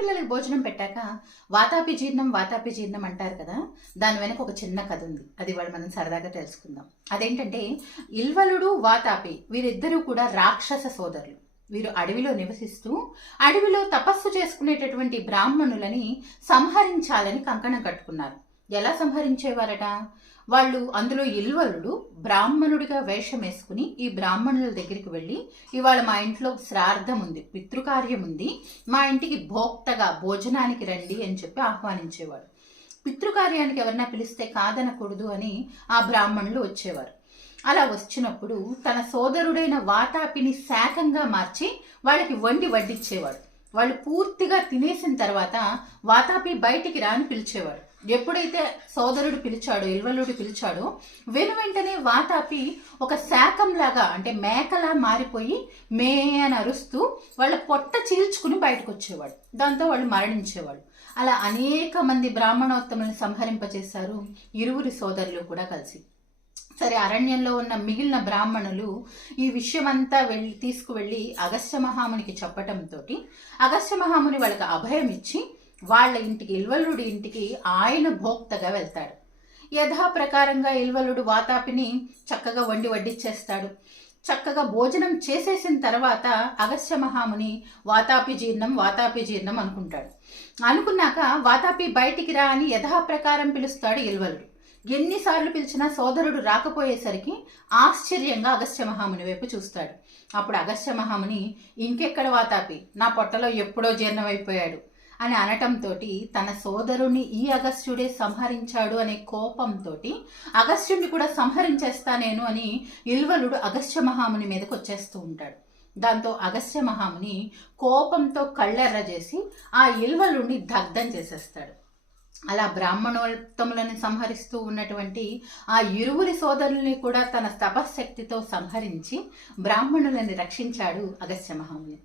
చిన్నపిల్లలకి భోజనం పెట్టాక వాతాపి జీర్ణం వాతాపి జీర్ణం అంటారు కదా దాని వెనక ఒక చిన్న కథ ఉంది. అది వాళ్ళు మనం సరదాగా తెలుసుకుందాం. అదేంటంటే ఇల్వలుడు వాతాపి వీరిద్దరూ కూడా రాక్షస సోదరులు. వీరు అడవిలో నివసిస్తూ అడవిలో తపస్సు చేసుకునేటటువంటి బ్రాహ్మణులని సంహరించాలని కంకణం కట్టుకున్నారు. ఎలా సంహరించేవారట? వాళ్ళు అందులో ఇల్వలుడు బ్రాహ్మణుడిగా వేషం వేసుకుని ఈ బ్రాహ్మణుల దగ్గరికి వెళ్ళి ఇవాళ మా ఇంట్లో శ్రార్థం ఉంది పితృకార్యం ఉంది మా ఇంటికి భోక్తగా భోజనానికి రండి అని చెప్పి ఆహ్వానించేవాడు. పితృకార్యానికి ఎవరన్నా పిలిస్తే కాదనకూడదు అని ఆ బ్రాహ్మణులు వచ్చేవారు. అలా వచ్చినప్పుడు తన సోదరుడైన వాతాపిని శాకంగా మార్చి వాళ్ళకి వండి వడ్డిచ్చేవాడు. వాళ్ళు పూర్తిగా తినేసిన తర్వాత వాతాపి బయటికి రాని పిలిచేవాడు. ఎప్పుడైతే సోదరుడు పిలిచాడు ఇల్వలుడు పిలిచాడో వెను వెంటనే వాతాపి ఒక శాకంలాగా అంటే మేకలా మారిపోయి మే అని అరుస్తూ వాళ్ళ పొట్ట చీల్చుకుని బయటకు వచ్చేవాడు దాంతో వాళ్ళు మరణించేవాడు అలా అనేక మంది బ్రాహ్మణోత్తములను సంహరింపజేశారు ఇరువురి సోదరులు కూడా కలిసి. సరే అరణ్యంలో ఉన్న మిగిలిన బ్రాహ్మణులు ఈ విషయమంతా వెళ్ళి తీసుకువెళ్ళి అగస్త్య మహామునికి చెప్పటంతో అగస్త్య మహాముని వాళ్ళకి అభయం ఇచ్చి వాళ్ళ ఇంటికి ఇల్వలుడి ఇంటికి ఆయన భోక్తగా వెళ్తాడు. యథాప్రకారంగా ఇల్వలుడు వాతాపిని చక్కగా వండి వడ్డిచ్చేస్తాడు. చక్కగా భోజనం చేసేసిన తర్వాత అగస్త్య మహాముని వాతాపి జీర్ణం వాతాపి జీర్ణం అనుకుంటాడు. అనుకున్నాక వాతాపి బయటికి రా అని యథాప్రకారం పిలుస్తాడు ఇల్వలుడు. ఎన్నిసార్లు పిలిచినా సోదరుడు రాకపోయేసరికి ఆశ్చర్యంగా అగస్త్య మహాముని వైపు చూస్తాడు. అప్పుడు అగస్త్య మహాముని ఇంకెక్కడ వాతాపి? నా పొట్టలో ఎప్పుడో జీర్ణమైపోయాడు. అని అనటంతో తన సోదరుని ఈ అగస్త్యుడే సంహరించాడు అనే కోపంతో అగస్త్యుడిని కూడా సంహరించేస్తా నేను అని ఇల్వలుడు అగస్త్య మహాముని మీదకు వచ్చేస్తూ ఉంటాడు. దాంతో అగస్త్య మహాముని కోపంతో కళ్ళెర్ర చేసి ఆ ఇల్వలుడిని దగ్ధం చేసేస్తాడు. అలా బ్రాహ్మణోత్తములను సంహరిస్తూ ఉన్నటువంటి ఆ ఇరువురి సోదరుల్ని కూడా తన తపశ్శక్తితో సంహరించి బ్రాహ్మణులని రక్షించాడు అగస్త్య మహాముని.